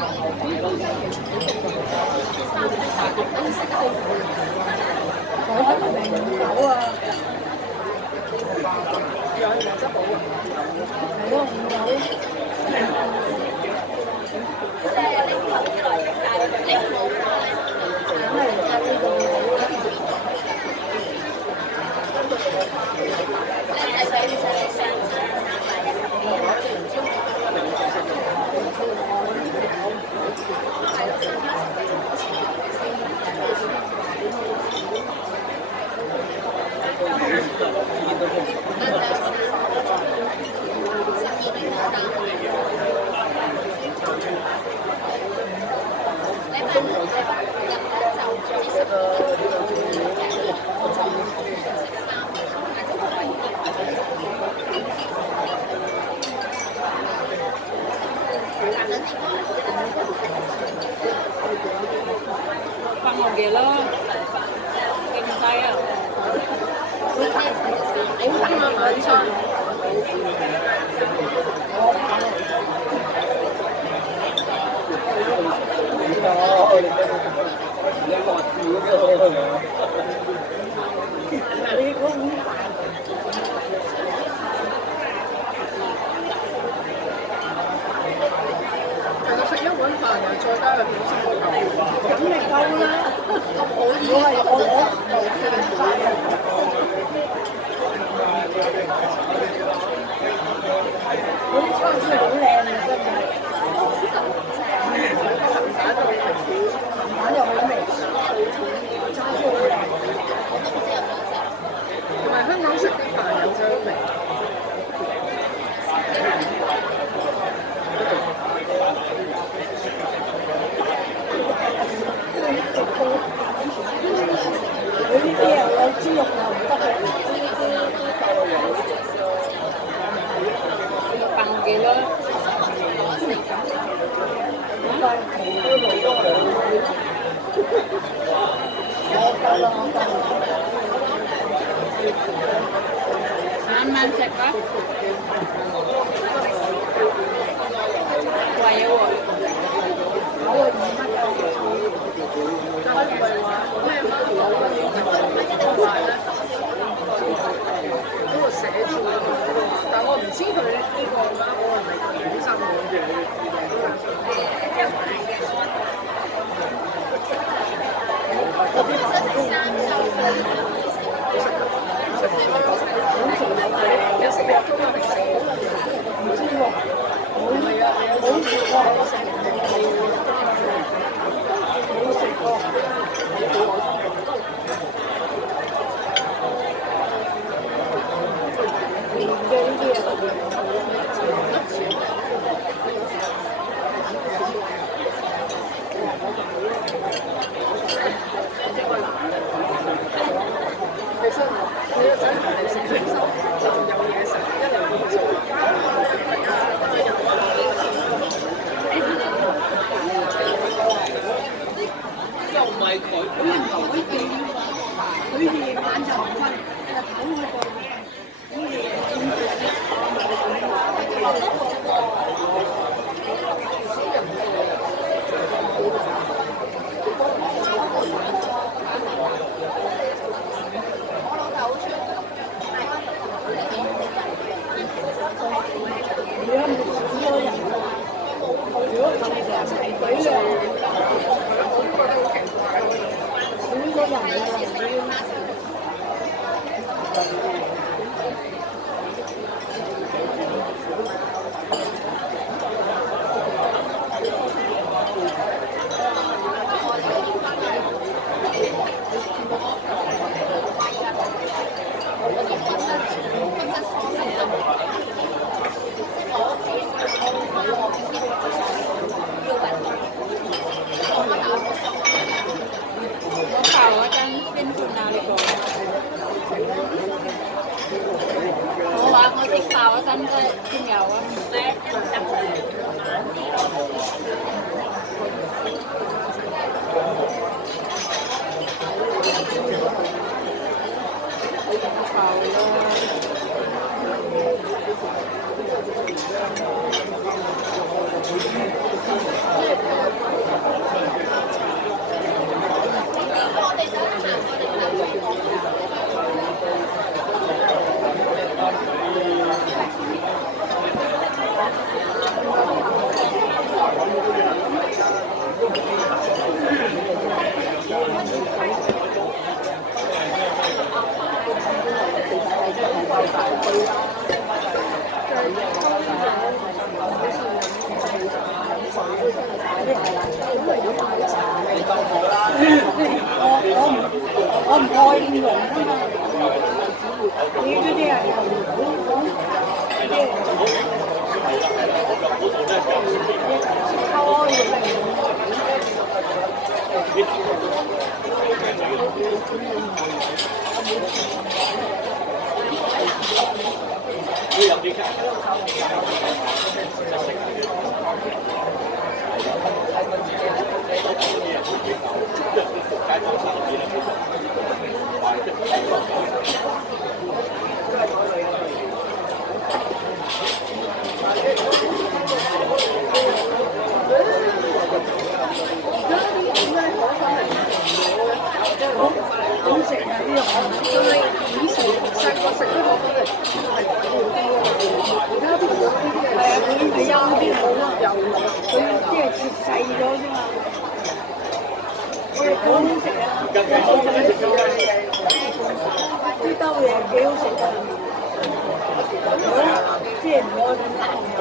我睇明明狗啊，養養得好啊！係咯，五狗。梗係而家呢個翻學嘅咯，勁低啊！好等啊，晚餐。你嗰碗飯。其實食一碗飯又再加個點心都夠。咁你夠啦，我係我嗰啲餐先好靚啊，真係。蛋又好味，餐都好靚。同埋香港食啲飯有香味。佢呢啲又有豬肉又唔得嘅，笨嘅咯。快皮都好多嘅。我夠啦，我夠啦。慢慢食啦。貴喎。我係2蚊嘅。就係唔係話咩貓狗嗰啲賣咧？嗰個寫住嗰個，但我唔知佢呢個貓嗰個係咪本身嘅。嗰啲白色公雞，一食日都有食。唔愛咁辣嘅，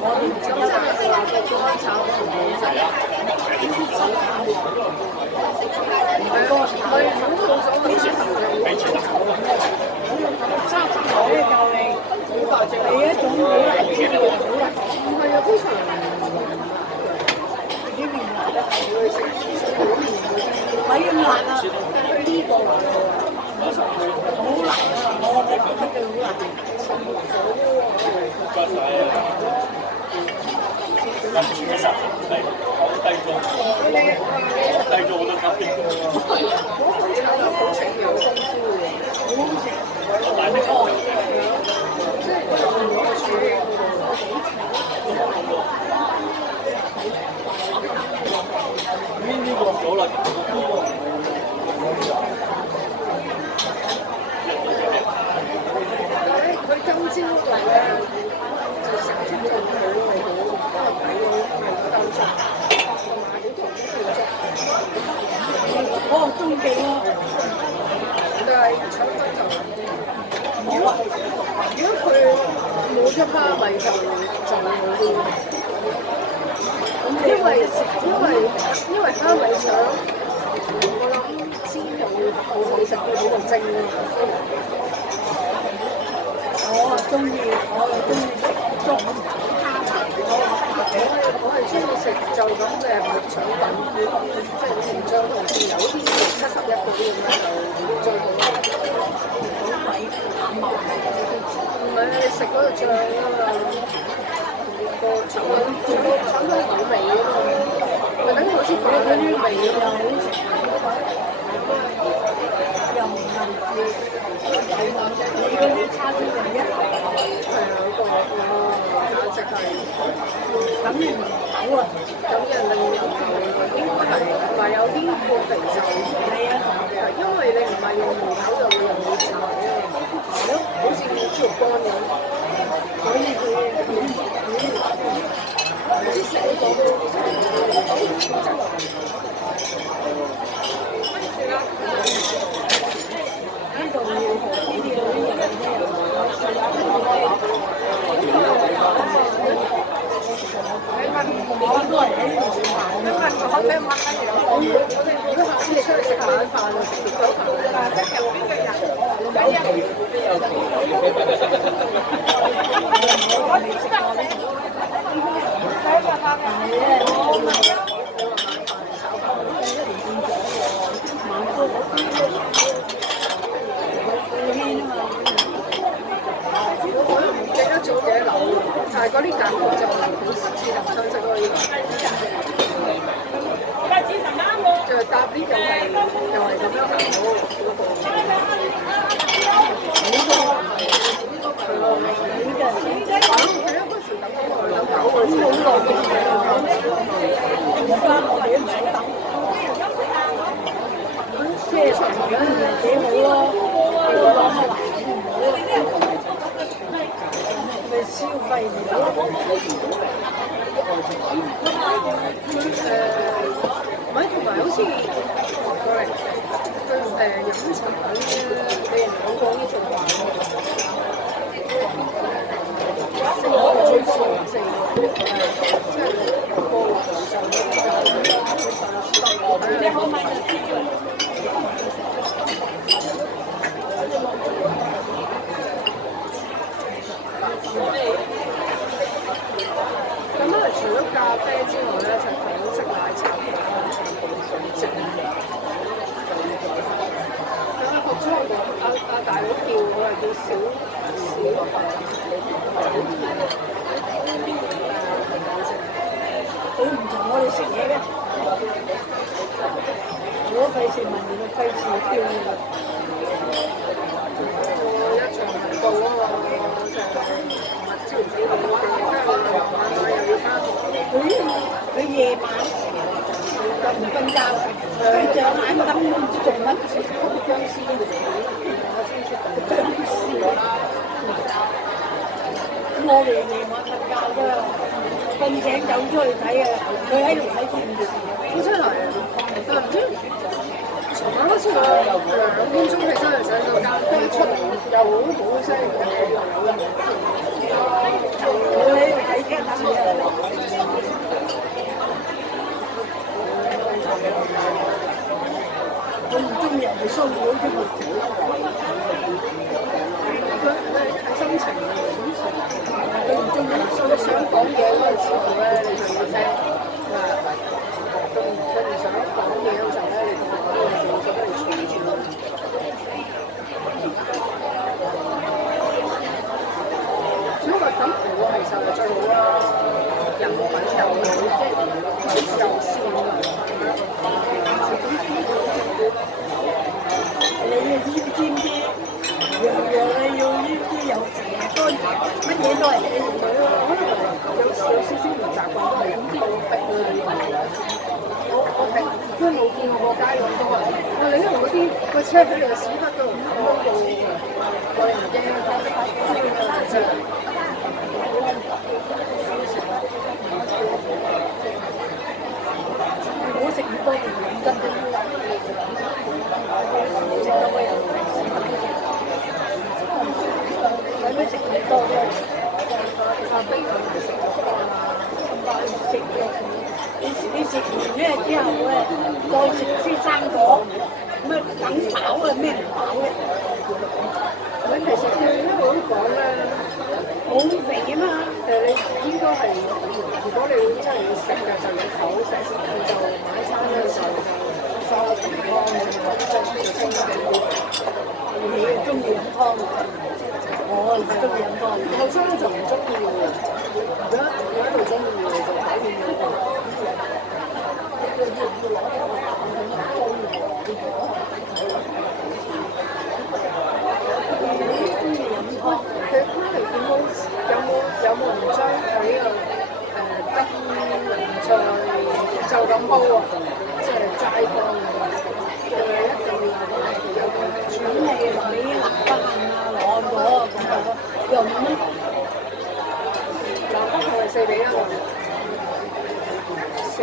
我哋唔食得辣嘅話，就做翻炒飯好食。唔係喎，我哋炒到咗個豬頭嘅，沙茶咧就係係一種好辣嘅嘢，好辣。唔係啊，通常呢邊辣得係會食咪咁辣啊！呢個好辣啊！我哋覺得佢好辣。跟住其實係講低咗好多級別。好啦。佢今朝話咧就成日出咗好味道，因為睇到豆汁，買好多豆汁，我中記咯，但係搶分就冇啊！如果佢冇咗蝦米就冇啲，因為蝦米腸，我諗煎又要好好食，要好過蒸咯。我中意食粥蝦米，我係中意食就咁嘅肉腸粉，即係甜醬同豉油，好似71嗰啲咁樣就最好啦。好鬼淡茂。唔係你食嗰個醬啊嘛，個腸粉好味啊嘛，咪等於好似飯嗰啲味啊嘛。又唔係你嗰啲叉燒第一，係啊，嗰個簡直係咁你唔好啊！咁嘅令人應該係唔係有啲過肥瘦？係啊，因為你唔係用梅頭就會用熱茶嘅，好似豬肉乾咁，所以佢唔知寫咗都呢度要好啲嗰啲人咧，我都係喺度食飯。你問我咩乜嘢？如果下次出去食晚飯就食熱狗飯啦，即係邊個人？我未食過呢個，但係咧，我晚飯炒飯，我都唔記得咗幾樓，但係嗰啲感覺就好似林親戚嗰啲，就搭呢又係咁樣行到嗰個。而家我哋都唔使等，車場咁咪幾好咯。你講乜話唔好啊？咪消費唔到。唔係同埋好似過嚟佢飲茶咧，俾人講講呢種話。我最少即係個你可買就知咗。咁啊，除咗咖啡之外咧，就係食奶茶。咁啊，學咗阿大佬叫我係叫小飯。佢唔同我哋食嘢嘅，我費事問你，費事叫你。一場行步啊嘛，就係物資唔俾我哋，即係晚又要翻學。佢夜晚就唔瞓覺，佢就眼燈都唔知做乜，僵屍嚟嘅，我先出嚟僵屍。咁我哋夜晚瞓覺啫。瞓醒走出去睇啊！佢喺度睇電視，好出嚟啊！但係唔知從來好似我2點鐘起身就上到間，跟住出嚟又冇聲，我喺度睇電視啊！我唔中意人哋騷擾添啊！佢睇心情啊！佢唔中意佢想講嘢嗰陣時候咧，你就要聽啊。佢唔想講嘢嗰陣咧，你同佢講嘢就會覺得你嘈住。如果咁我其實係最好啦，人品又好，即係又善良。你要奄尖啲，樣樣你要奄尖有時乾淨，乜嘢都係你唔對咯。有少少唔習慣都係咁啲好逼啊！我係都冇見過個街咁多人。你因為嗰啲個車喺你個屎忽度唔開到，我又唔驚真係。唔好食咁多電飲真啲。食到個人使咩食咁多咧？你食完咧之後咧，再食啲生果，咁啊等飽啊咩唔飽咧？你其實佢一路都講咧，好肥啊嘛！你應該係，如果你真係要食嘅，就要口食，就買餐咧就收健康嘅，就清啲。你中意飲湯，我唔中意飲湯。後生就唔中意喎，而家度中意就改變咗。佢翻嚟見到有冇人將佢呢個金銀菜就咁煲啊？即係齋湯嘅，一定要有個煮味同你南北杏啊、攞咗咁樣用咧，南北杏係4:1喎，4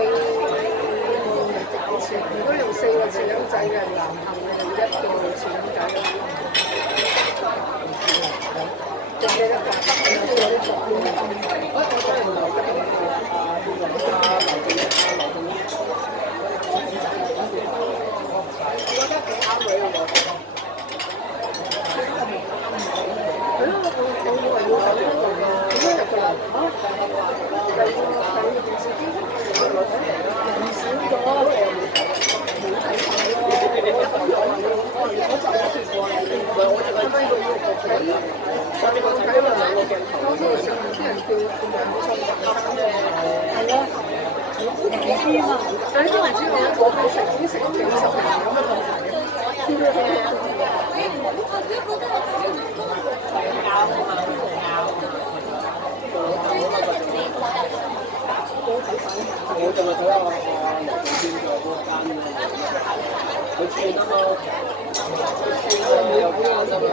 錢。如果用4個匙羹仔嘅南杏嘅1個匙羹仔。仲記得南北杏有啲做官金，我真係唔係得嘅。係咯，我以為要喺呢度㗎，點解入到嚟第二個電視機人少咗，冇睇晒咯。我就有結果啦，係咪要上個睇咗2個鏡頭？我先食完啲人叫送3個。係咯，平啲啊嘛。但係都唔知我食已經食咗幾10年，有乜問題？我就係睇下見咗嗰間佢串啊嘛，串有間啊嘛。